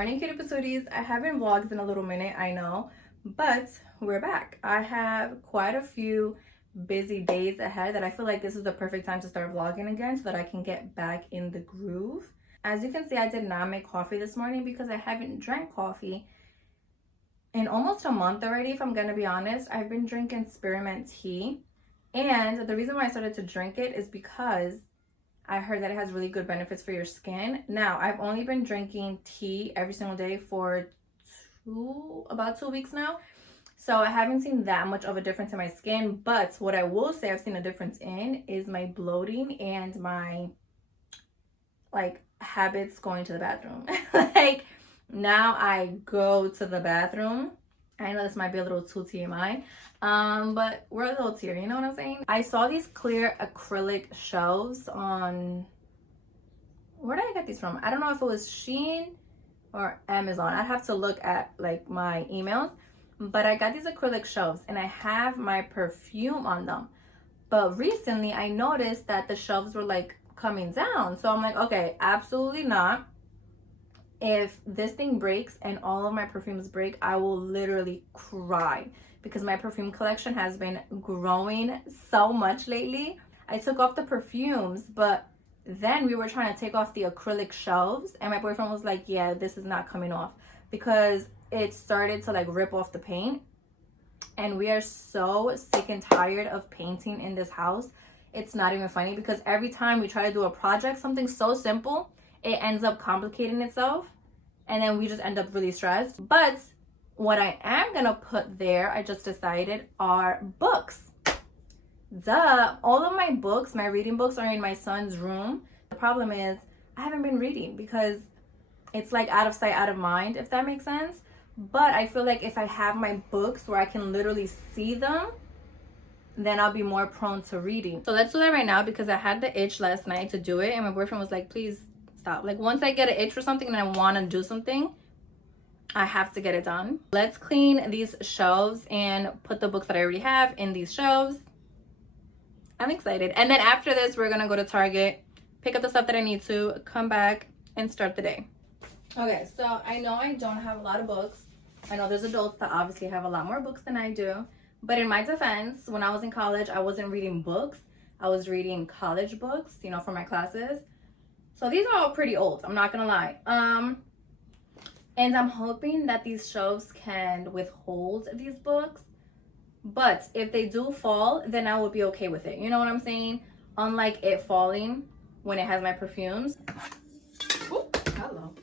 morning, cutie patooties. I haven't vlogged in a little minute, I know, but we're back. I have quite a few busy days ahead that I feel like this is the perfect time to start vlogging again so that I can get back in the groove. As you can see, I did not make coffee this morning because I haven't drank coffee in almost a month already, if I'm gonna be honest. I've been drinking spearmint tea, and the reason why I started to drink it is because I heard that it has really good benefits for your skin. Now, I've only been drinking tea every single day for about 2 weeks now. So I haven't seen that much of a difference in my skin. But what I will say I've seen a difference in is my bloating and my habits going to the bathroom. Now I go to the bathroom. I know this might be a little too TMI, but we're adults here, you know what I'm saying? I saw these clear acrylic shelves on, where did I get these from? I don't know if it was Shein or Amazon. I'd have to look at my emails, but I got these acrylic shelves and I have my perfume on them. But recently I noticed that the shelves were coming down. So I'm like, okay, absolutely not. If this thing breaks and all of my perfumes break, I will literally cry because my perfume collection has been growing so much lately. I took off the perfumes, but then we were trying to take off the acrylic shelves and my boyfriend was like, yeah, this is not coming off because it started to rip off the paint. And we are so sick and tired of painting in this house. It's not even funny because every time we try to do a project, something so simple, it ends up complicating itself and then we just end up really stressed. But what I am gonna put there, I just decided, are books. Duh, all of my books, my reading books, are in my son's room. The problem is I haven't been reading because it's out of sight, out of mind, if that makes sense. But I feel like if I have my books where I can literally see them, then I'll be more prone to reading. So let's do that right now because I had the itch last night to do it and my boyfriend was like, please stop. Once I get an itch for something and I want to do something, I have to get it done. Let's clean these shelves and put the books that I already have in these shelves. I'm excited. And then after this, we're gonna go to Target, pick up the stuff that I need to, come back and start the day. Okay, so I know I don't have a lot of books. I know there's adults that obviously have a lot more books than I do. But in my defense, when I was in college, I wasn't reading books. I was reading college books, for my classes. So these are all pretty old, I'm not gonna lie. And I'm hoping that these shelves can withhold these books. But if they do fall, then I would be okay with it. You know what I'm saying? Unlike it falling when it has my perfumes. Oh, hello.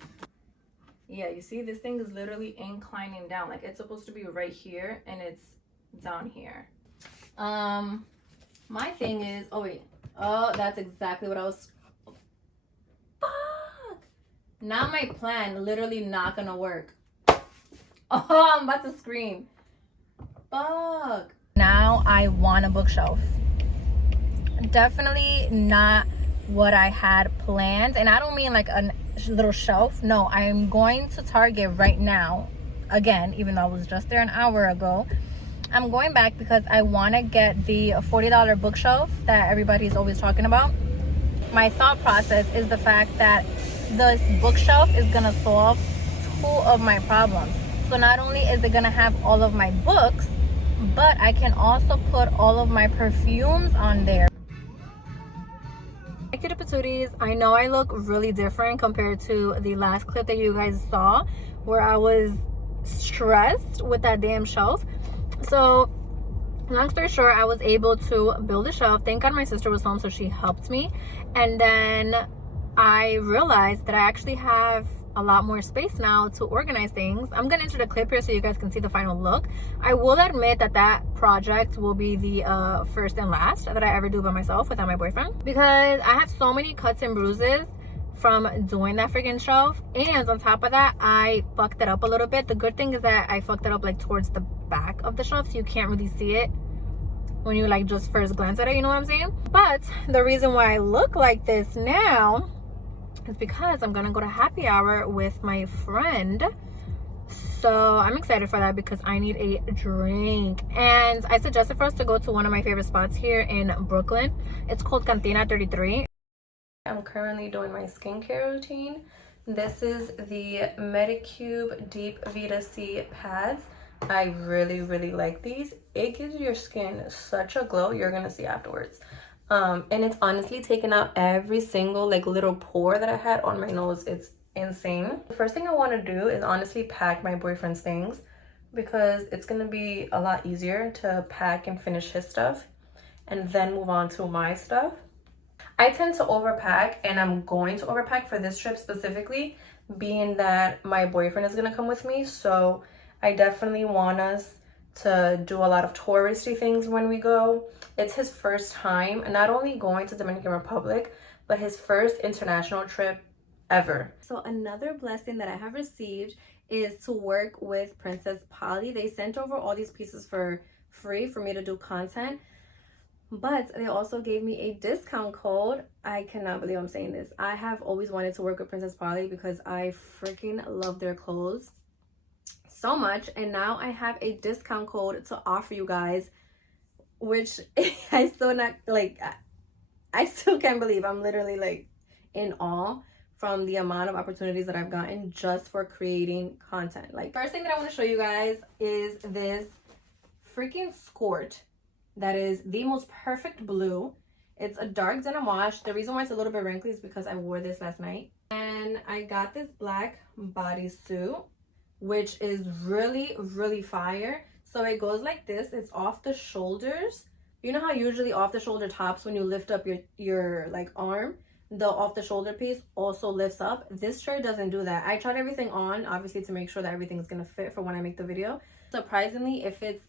Yeah, you see, this thing is literally inclining down. It's supposed to be right here and it's down here. My thing is, oh wait, oh, that's exactly what I was. Fuck! Now my plan literally not gonna work. Oh, I'm about to scream. Fuck. Now I want a bookshelf. Definitely not what I had planned, and I don't mean a little shelf. No, I'm going to Target right now again, even though I was just there an hour ago. I'm going back because I want to get the $40 bookshelf that everybody's always talking about. My thought process is the fact that this bookshelf is going to solve 2 of my problems. So not only is it going to have all of my books, but I can also put all of my perfumes on there. Hi, cutie patooties. I know I look really different compared to the last clip that you guys saw where I was stressed with that damn shelf. So long story short, I was able to build a shelf. Thank God my sister was home, so she helped me. And then I realized that I actually have a lot more space now to organize things. I'm gonna insert a clip here so you guys can see the final look. I will admit that that project will be the first and last that I ever do by myself without my boyfriend, because I have so many cuts and bruises from doing that friggin' shelf. And on top of that, I fucked it up a little bit. The good thing is that I fucked it up towards the back of the shelf, so you can't really see it when you just first glance at it, you know what I'm saying? But the reason why I look like this now is because I'm gonna go to happy hour with my friend. So I'm excited for that because I need a drink. And I suggested for us to go to one of my favorite spots here in Brooklyn. It's called Cantina 33. I'm currently doing my skincare routine This is the Medicube Deep Vita C pads. I really, really like these. It gives your skin such a glow. You're gonna see afterwards. And it's honestly taken out every single like little pore that I had on my nose. It's insane. The first thing I want to do is honestly pack my boyfriend's things, because it's gonna be a lot easier to pack and finish his stuff and then move on to my stuff. I tend to overpack, and I'm going to overpack for this trip specifically, being that my boyfriend is gonna come with me. So I definitely want us to do a lot of touristy things when we go. It's his first time not only going to Dominican Republic, but his first international trip ever. So another blessing that I have received is to work with Princess Polly. They sent over all these pieces for free for me to do content, but they also gave me a discount code. I cannot believe I'm saying this. I have always wanted to work with Princess Polly because I freaking love their clothes so much, and now I have a discount code to offer you guys, which I still not like, I still can't believe. I'm literally like in awe from the amount of opportunities that I've gotten just for creating content. Like, first thing that I want to show you guys is this freaking skirt that is the most perfect blue. It's a dark denim wash. The reason why it's a little bit wrinkly is because I wore this last night. And I got this black bodysuit, which is really, really fire. So it goes like this. It's off the shoulders. You know how usually off the shoulder tops, when you lift up your like arm, the off the shoulder piece also lifts up. This shirt doesn't do that. I tried everything on, obviously, to make sure that everything's gonna fit for when I make the video. Surprisingly, it fits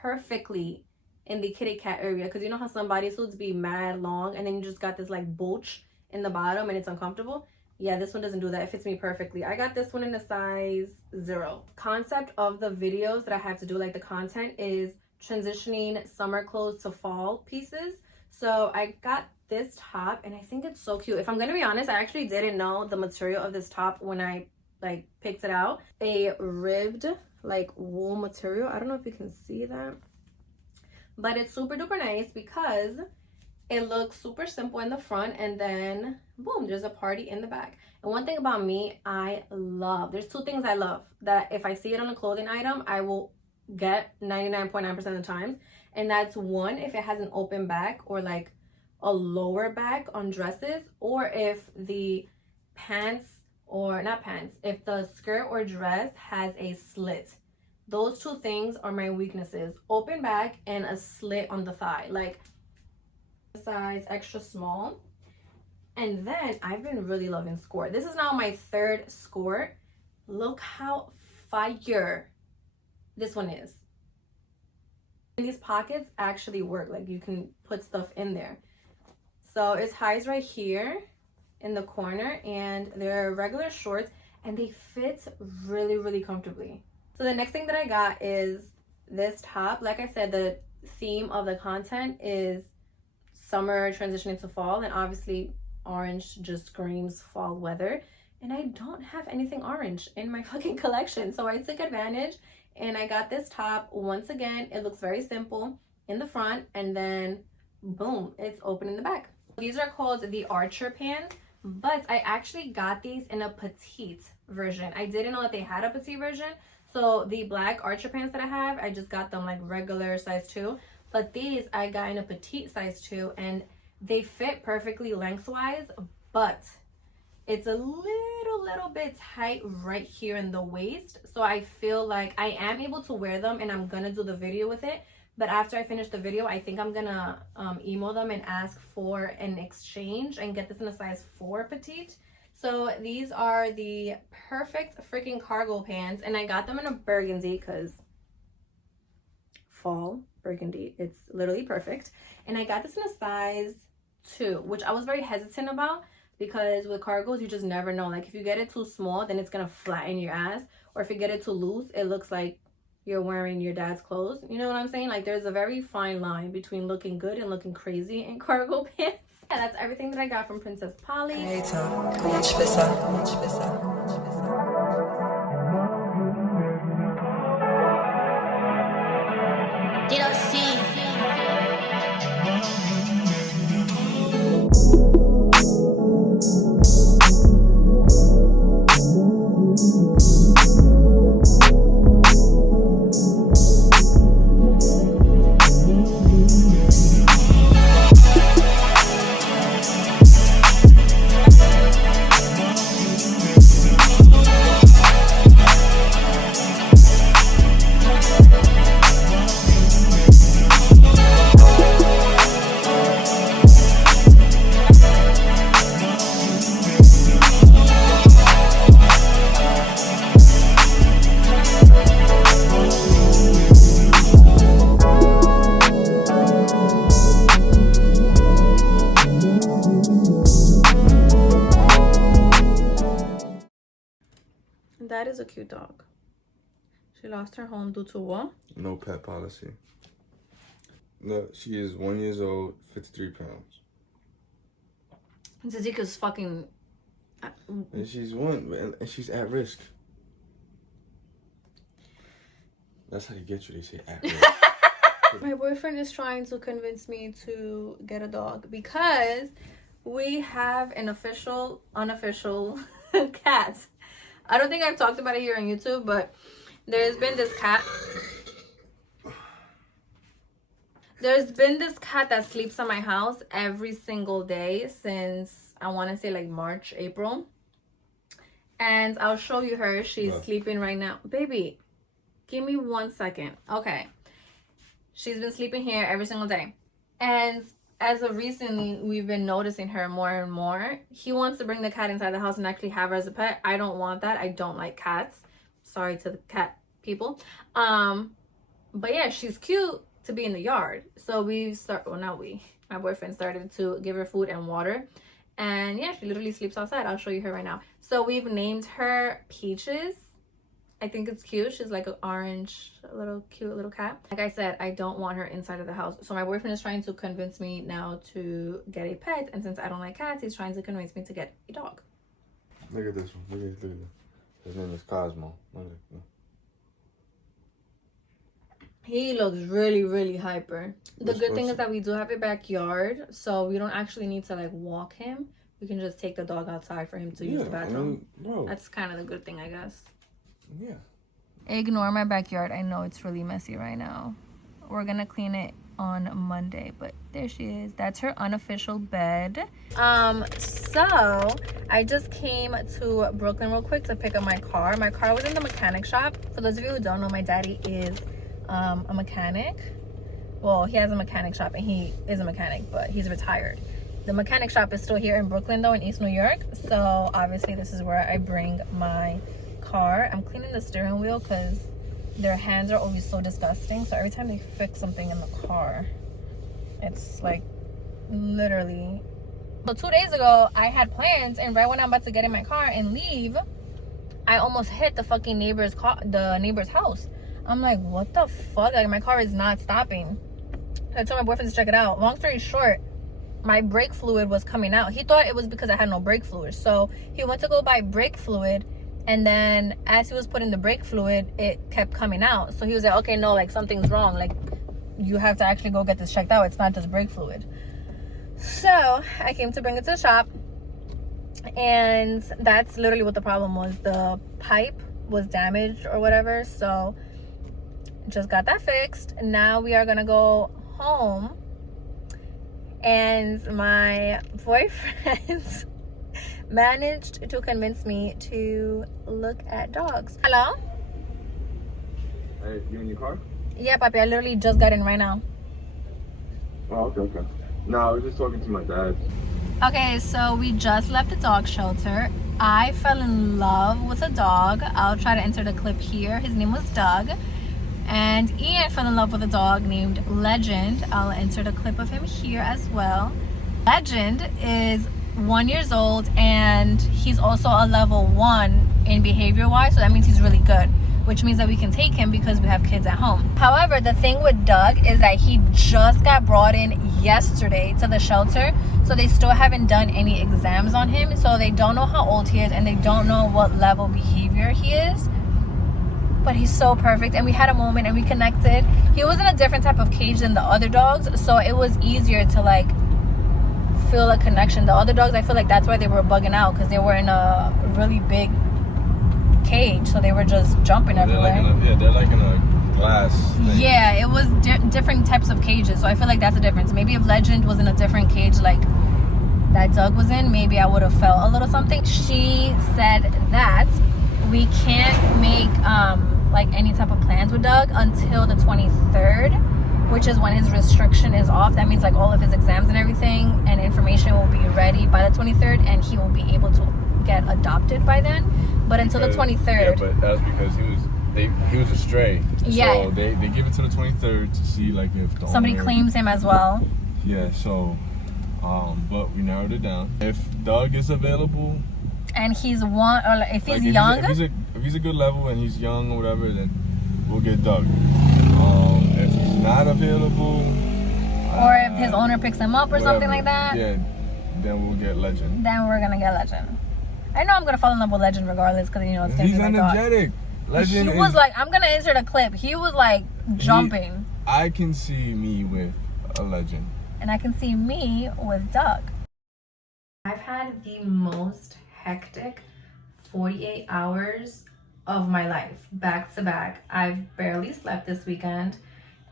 perfectly in the kitty cat area, because you know how some bodysuits be mad long and then you just got this like bulge in the bottom and it's uncomfortable. Yeah, this one doesn't do that. It fits me perfectly. I got this one in a size 0. Concept of the videos that I have to do, like the content, is transitioning summer clothes to fall pieces. So I got this top and I think it's so cute. If I'm gonna be honest, I actually didn't know the material of this top when I like picked it out. A ribbed like wool material. I don't know if you can see that, but it's super duper nice because it looks super simple in the front, and then boom, there's a party in the back. And one thing about me, there's 2 things I love that if I see it on a clothing item, I will get 99.9% of the time. And that's, one, if it has an open back or like a lower back on dresses, or if the pants, or not pants, if the skirt or dress has a slit. Those 2 things are my weaknesses: open back and a slit on the thigh. Like, size extra small. And then I've been really loving skirt. This is now my 3rd skirt. Look how fire this one is. And these pockets actually work. Like, you can put stuff in there. So it hides right here in the corner, and they're regular shorts and they fit really, really comfortably. So the next thing that I got is this top. Like I said, the theme of the content is summer transitioning to fall, and obviously orange just screams fall weather, and I don't have anything orange in my fucking collection, so I took advantage and I got this top. Once again, it looks very simple in the front, and then boom, it's open in the back. These are called the Archer pants, but I actually got these in a petite version. I didn't know that they had a petite version, so the black Archer pants that I have, I just got them like regular size 2. But these I got in a petite size 2, and they fit perfectly lengthwise, but it's a little bit tight right here in the waist. So I feel like I am able to wear them, and I'm gonna do the video with it. But after I finish the video, I think I'm gonna email them and ask for an exchange and get this in a size 4 petite. So these are the perfect freaking cargo pants, and I got them in a burgundy because fall burgundy, it's literally perfect. And I got this in a size 2, which I was very hesitant about, because with cargos you just never know. Like, if you get it too small, then it's gonna flatten your ass, or if you get it too loose, it looks like you're wearing your dad's clothes. You know what I'm saying? Like, there's a very fine line between looking good and looking crazy in cargo pants. Yeah, that's everything that I got from Princess Polly. Did I see? That is a cute dog. She lost her home due to what? No pet policy. No, she is 1 year old, 53 pounds. Zazika's fucking... And she's and she's at risk. That's how they get you, they say at risk. My boyfriend is trying to convince me to get a dog because we have an official, unofficial cat. I don't think I've talked about it here on YouTube, but there's been this cat. There's been this cat that sleeps in my house every single day since, I want to say, like March, April. And I'll show you her. She's sleeping right now. Baby, give me 1 second. Okay. She's been sleeping here every single day. And as of recently, we've been noticing her more and more. He wants to bring the cat inside the house and actually have her as a pet. I don't want that. I don't like cats. Sorry to the cat people. But yeah, she's cute to be in the yard. So my boyfriend started to give her food and water. And yeah, she literally sleeps outside. I'll show you her right now. So we've named her Peaches. I think it's cute. She's like an orange, cute little cat. Like I said, I don't want her inside of the house. So my boyfriend is trying to convince me now to get a pet. And since I don't like cats, he's trying to convince me to get a dog. Look at this one. Look at this. His name is Cosmo. He looks really, really hyper. The good thing is that we do have a backyard, so we don't actually need to like walk him. We can just take the dog outside for him to use the bathroom. That's kind of the good thing, I guess. Yeah. Ignore my backyard. I know it's really messy right now. We're gonna clean it on Monday, but there she is. That's her unofficial bed. So I just came to Brooklyn real quick to pick up my car. My car was in the mechanic shop. For those of you who don't know, my daddy is a mechanic. Well, he has a mechanic shop and he is a mechanic, but he's retired. The mechanic shop is still here in Brooklyn though, in East New York. So obviously this is where I bring my car. I'm cleaning the steering wheel because their hands are always so disgusting. So every time they fix something in the car, it's like literally. So 2 days ago I had plans, and right when I'm about to get in my car and leave, I almost hit the fucking neighbor's house. I'm like, what the fuck? Like, my car is not stopping. I told my boyfriend to check it out. Long story short, my brake fluid was coming out. He thought it was because I had no brake fluid. So he went to go buy brake fluid, and then as he was putting the brake fluid, it kept coming out. So he was like, okay, no, like something's wrong. Like, you have to actually go get this checked out. It's not just brake fluid. So I came to bring it to the shop, and that's literally what the problem was. The pipe was damaged or whatever. So just got that fixed. Now we are gonna go home, and my boyfriend managed to convince me to look at dogs. Hello? Hey, you in your car? Yeah, papi, I literally just got in right now. Oh, okay. No, I was just talking to my dad. Okay, so we just left the dog shelter. I fell in love with a dog. I'll try to enter the clip here. His name was Doug. And Ian fell in love with a dog named Legend. I'll insert a clip of him here as well. Legend is 1 year old, and he's also a level 1 in behavior wise, so that means he's really good, which means that we can take him because we have kids at home. However, the thing with Doug is that he just got brought in yesterday to the shelter, so they still haven't done any exams on him, so they don't know how old he is and they don't know what level behavior he is. But he's so perfect, and we had a moment and we connected. He was in a different type of cage than the other dogs, so it was easier to like feel a connection. The other dogs, I feel like that's why they were bugging out, because they were in a really big cage, so they were just jumping everywhere. They're like in a glass thing. Yeah, it was different types of cages, so I feel like that's the difference. Maybe if Legend was in a different cage like that Doug was in, maybe I would have felt a little something. She said that we can't make like any type of plans with Doug until the 23rd, which is when his restriction is off. That means like all of his exams and everything and information will be ready by the 23rd, and he will be able to get adopted by then. But until the 23rd. Yeah, but that's because he was a stray. Yeah. So they give it to the 23rd to see like if the somebody owner claims him as well. Yeah. So, but we narrowed it down. If Doug is available. And he's one, or if he's like young. if he's a good level and he's young or whatever, then we'll get Doug. If he's not available, or if his owner picks him up or whatever, something like that, yeah, then we'll get Legend. Then we're gonna get Legend. I know I'm gonna fall in love with Legend regardless, because you know it's gonna he's be my energetic. dog. Legend He was like, I'm gonna insert a clip. He was like jumping. I can see me with a Legend. And I can see me with Doug. I've had the most hectic 48 hours of my life, back to back. I've barely slept this weekend,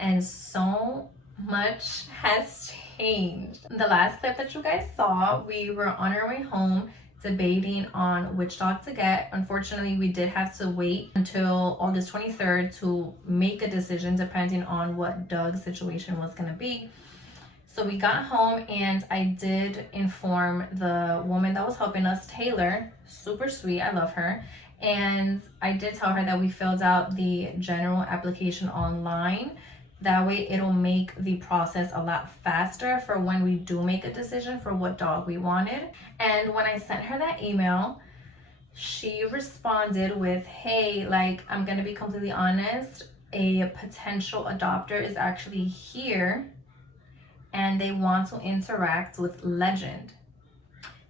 and so much has changed. The last clip that you guys saw, we were on our way home debating on which dog to get. Unfortunately, we did have to wait until August 23rd to make a decision depending on what Doug's situation was going to be. So we got home and I did inform the woman that was helping us, Taylor, super sweet, I love her. And I did tell her that we filled out the general application online. That way it'll make the process a lot faster for when we do make a decision for what dog we wanted. And when I sent her that email, she responded with, hey, like, I'm gonna be completely honest, a potential adopter is actually here and they want to interact with Legend.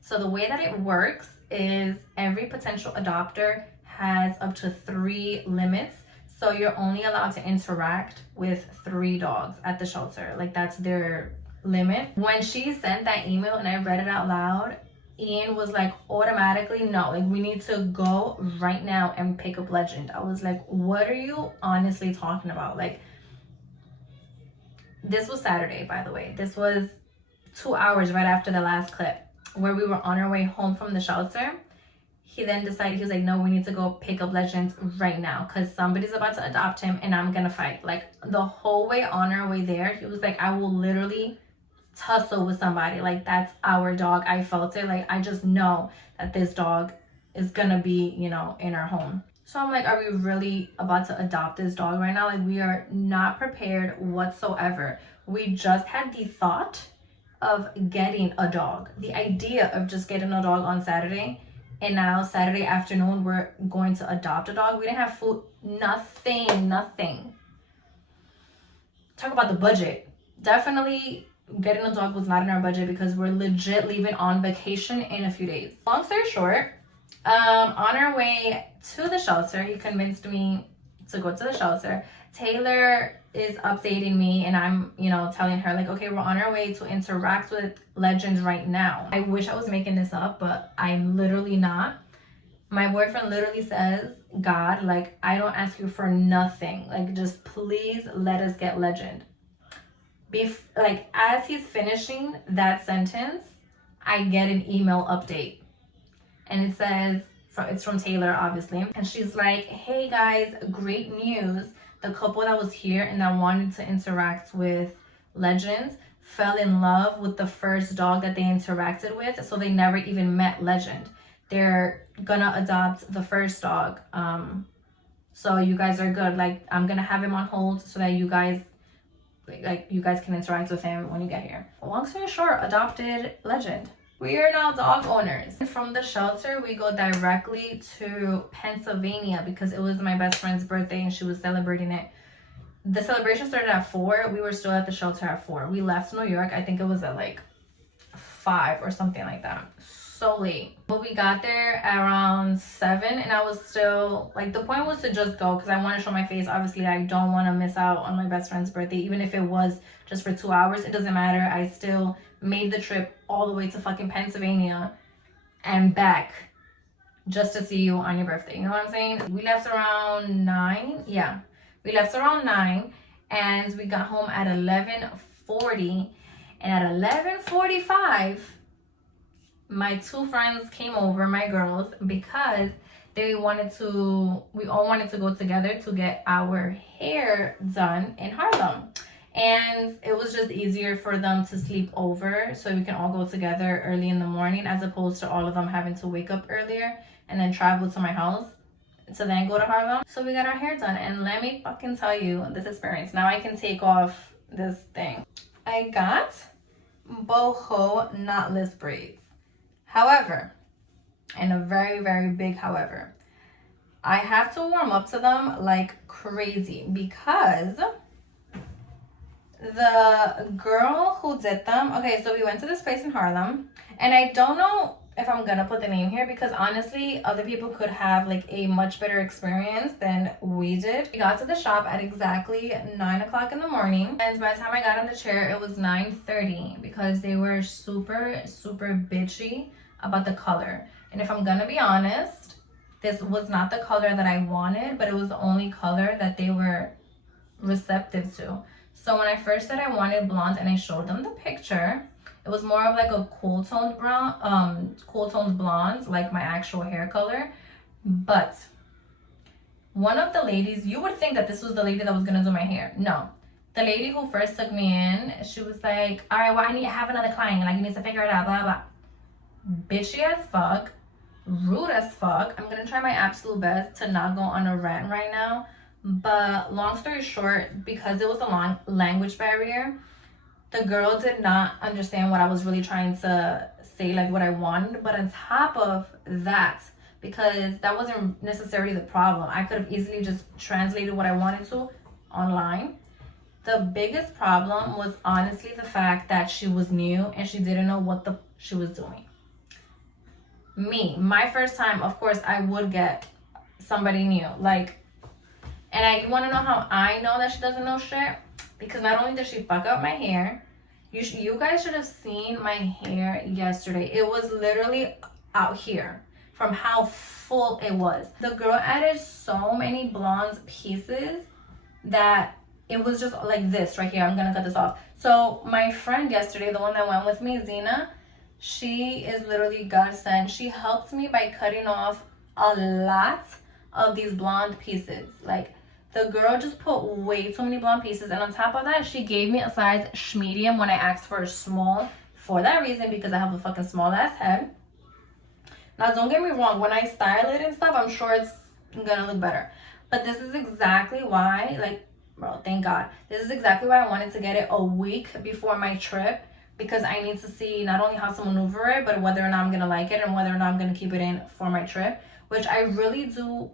So the way that it works is every potential adopter has up to 3 limits. So you're only allowed to interact with 3 dogs at the shelter. Like, that's their limit. When she sent that email and I read it out loud, Ian was like, automatically, no, like, we need to go right now and pick up Legend. I was like, what are you honestly talking about? Like, this was Saturday, by the way. This was 2 hours right after the last clip where we were on our way home from the shelter. He then decided, he was like, no, we need to go pick up Legend right now because somebody's about to adopt him and I'm gonna fight. Like, the whole way on our way there, he was like, I will literally tussle with somebody. Like, that's our dog. I felt it. Like, I just know that this dog is gonna be, you know, in our home. So I'm like, are we really about to adopt this dog right now? Like, we are not prepared whatsoever. We just had the thought of getting a dog, the idea of just getting a dog on Saturday, and now Saturday afternoon we're going to adopt a dog. We didn't have food, nothing. Talk about the budget. Definitely getting a dog was not in our budget because we're legit leaving on vacation in a few days. Long story short, on our way to the shelter, he convinced me to go to the shelter. Taylor is updating me and I'm, you know, telling her like, okay, we're on our way to interact with Legends right now. I wish I was making this up, but I'm literally not. My boyfriend literally says, God, like, I don't ask you for nothing. Like, just please let us get Legend. Like, as he's finishing that sentence, I get an email update. And it says, it's from Taylor, obviously. And she's like, hey guys, great news. The couple that was here and that wanted to interact with Legends fell in love with the first dog that they interacted with. So they never even met Legend. They're gonna adopt the first dog. So you guys are good. Like, I'm gonna have him on hold so that you guys can interact with him when you get here. Long story short, adopted Legend. We are now dog owners. From the shelter, we go directly to Pennsylvania because it was my best friend's birthday and she was celebrating it. The celebration started at 4. We were still at the shelter at 4. We left New York, I think it was at like 5 or something like that. So late. But we got there around 7 and I was still, like, the point was to just go because I want to show my face. Obviously, I don't want to miss out on my best friend's birthday. Even if it was just for 2 hours, it doesn't matter. I still made the trip all the way to fucking Pennsylvania and back just to see you on your birthday. You know what I'm saying? We left around 9. Yeah, we left around 9 and we got home at 11:40. And at 11:45, my 2 friends came over, my girls, because we all wanted to go together to get our hair done in Harlem. And it was just easier for them to sleep over so we can all go together early in the morning as opposed to all of them having to wake up earlier and then travel to my house to then go to Harlem. So we got our hair done, and let me fucking tell you this experience. Now I can take off this thing. I got boho knotless braids. However, and a very, very big however, I have to warm up to them like crazy because the girl who did them, okay, so we went to this place in Harlem, and I don't know if I'm gonna put the name here because honestly other people could have like a much better experience than we did. We got to the shop at exactly 9 o'clock in the morning, and by the time I got on the chair it was 9:30 because they were super bitchy about the color. And if I'm gonna be honest, this was not the color that I wanted, but it was the only color that they were receptive to. So when I first said I wanted blonde and I showed them the picture, it was more of like a cool toned brown, cool toned blonde, like my actual hair color. But one of the ladies, you would think that this was the lady that was gonna do my hair. No, the lady who first took me in, she was like, all right, well, I need to have another client, like you need to figure it out, blah blah. Bitchy as fuck, rude as fuck. I'm gonna try my absolute best to not go on a rant right now, but long story short, because it was a long language barrier, the girl did not understand what I was really trying to say, like what I wanted. But on top of that, because that wasn't necessarily the problem, I could have easily just translated what I wanted to online. The biggest problem was honestly the fact that she was new and she didn't know what she was doing. My first time, of course, I would get somebody new. Like, and I want to know how I know that she doesn't know shit? Because not only did she fuck up my hair, you guys should have seen my hair yesterday. It was literally out here from how full it was. The girl added so many blonde pieces that it was just like this right here. I'm gonna cut this off. So my friend yesterday, the one that went with me, Zena, she is literally godsend. She helped me by cutting off a lot of these blonde pieces. Like, the girl just put way too many blonde pieces, and on top of that, she gave me a size medium when I asked for a small for that reason, because I have a fucking small ass head. Now, don't get me wrong, when I style it and stuff, I'm sure it's gonna look better. But this is exactly why, like, bro, thank God. This is exactly why I wanted to get it a week before my trip, because I need to see not only how to maneuver it, but whether or not I'm gonna like it and whether or not I'm gonna keep it in for my trip, which I really do.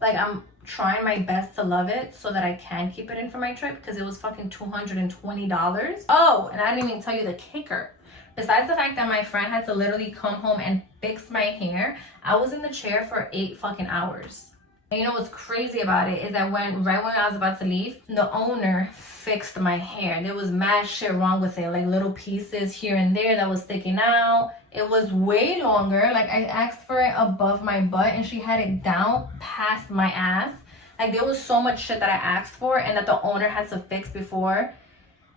Like, I'm trying my best to love it so that I can keep it in for my trip, because it was fucking $220. Oh, and I didn't even tell you the kicker. Besides the fact that my friend had to literally come home and fix my hair, I was in the chair for 8 fucking hours. And you know what's crazy about it is that right when I was about to leave, the owner fixed my hair. There was mad shit wrong with it, like little pieces here and there that was sticking out. It was way longer. Like, I asked for it above my butt and she had it down past my ass. Like, there was so much shit that I asked for and that the owner had to fix before.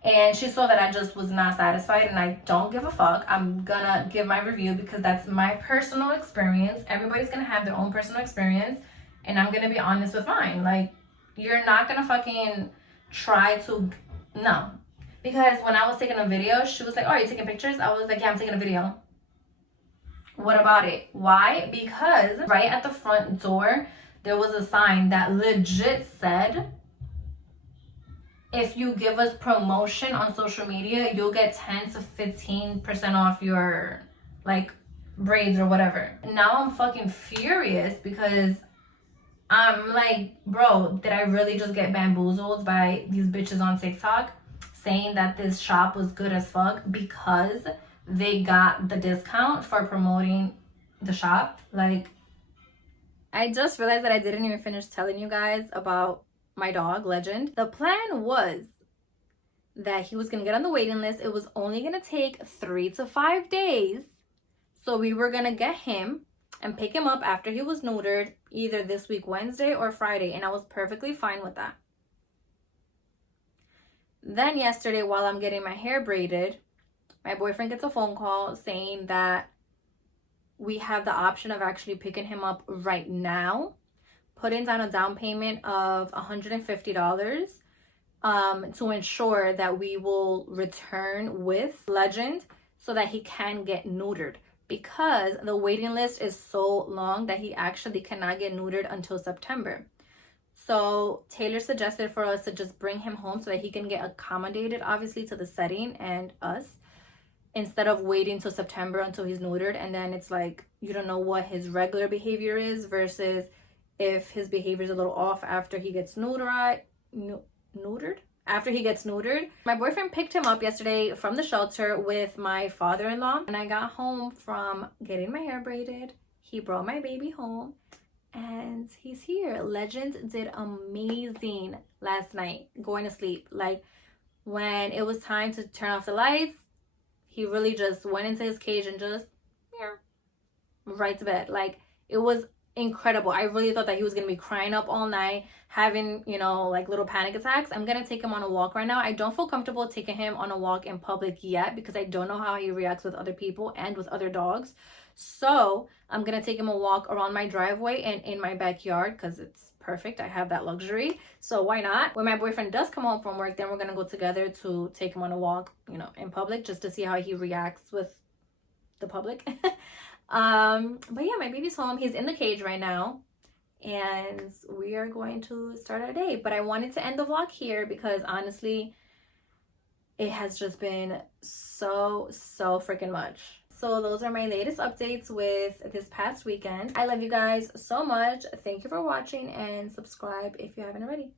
And she saw that I just was not satisfied, and I don't give a fuck. I'm gonna give my review because that's my personal experience. Everybody's gonna have their own personal experience, and I'm gonna be honest with mine. Like, you're not gonna fucking try to, no. Because when I was taking a video, she was like, oh, are you taking pictures? I was like, yeah, I'm taking a video. What about it? Why? Because right at the front door, there was a sign that legit said, if you give us promotion on social media, you'll get 10 to 15% off your, like, braids or whatever. Now I'm fucking furious because I'm like, bro, did I really just get bamboozled by these bitches on TikTok saying that this shop was good as fuck because they got the discount for promoting the shop? Like, I just realized that I didn't even finish telling you guys about my dog, Legend. The plan was that he was gonna get on the waiting list. It was only gonna take 3 to 5 days. So we were gonna get him and pick him up after he was neutered, either this week, Wednesday or Friday, and I was perfectly fine with that. Then yesterday, while I'm getting my hair braided, my boyfriend gets a phone call saying that we have the option of actually picking him up right now, putting down a down payment of $150 to ensure that we will return with Legend so that he can get neutered, because the waiting list is so long that he actually cannot get neutered until September. So Taylor suggested for us to just bring him home so that he can get accommodated, obviously, to the setting and us, instead of waiting till September until he's neutered. And then it's like, you don't know what his regular behavior is versus if his behavior is a little off after he gets neutered. After he gets neutered. My boyfriend picked him up yesterday from the shelter with my father-in-law. When I got home from getting my hair braided, he brought my baby home and he's here. Legend did amazing last night going to sleep. Like, when it was time to turn off the lights, he really just went into his cage and just right to bed. Like, it was incredible. I really thought that he was gonna be crying up all night, having, you know, like little panic attacks. I'm gonna take him on a walk right now. I don't feel comfortable taking him on a walk in public yet because I don't know how he reacts with other people and with other dogs. So I'm gonna take him a walk around my driveway and in my backyard because it's perfect. I have that luxury, so why not? When my boyfriend does come home from work, then we're gonna go together to take him on a walk, you know, in public, just to see how he reacts with the public. But yeah, my baby's home. He's in the cage right now and we are going to start our day. But I wanted to end the vlog here because honestly, it has just been so freaking much. So those are my latest updates with this past weekend. I love you guys so much. Thank you for watching and subscribe if you haven't already.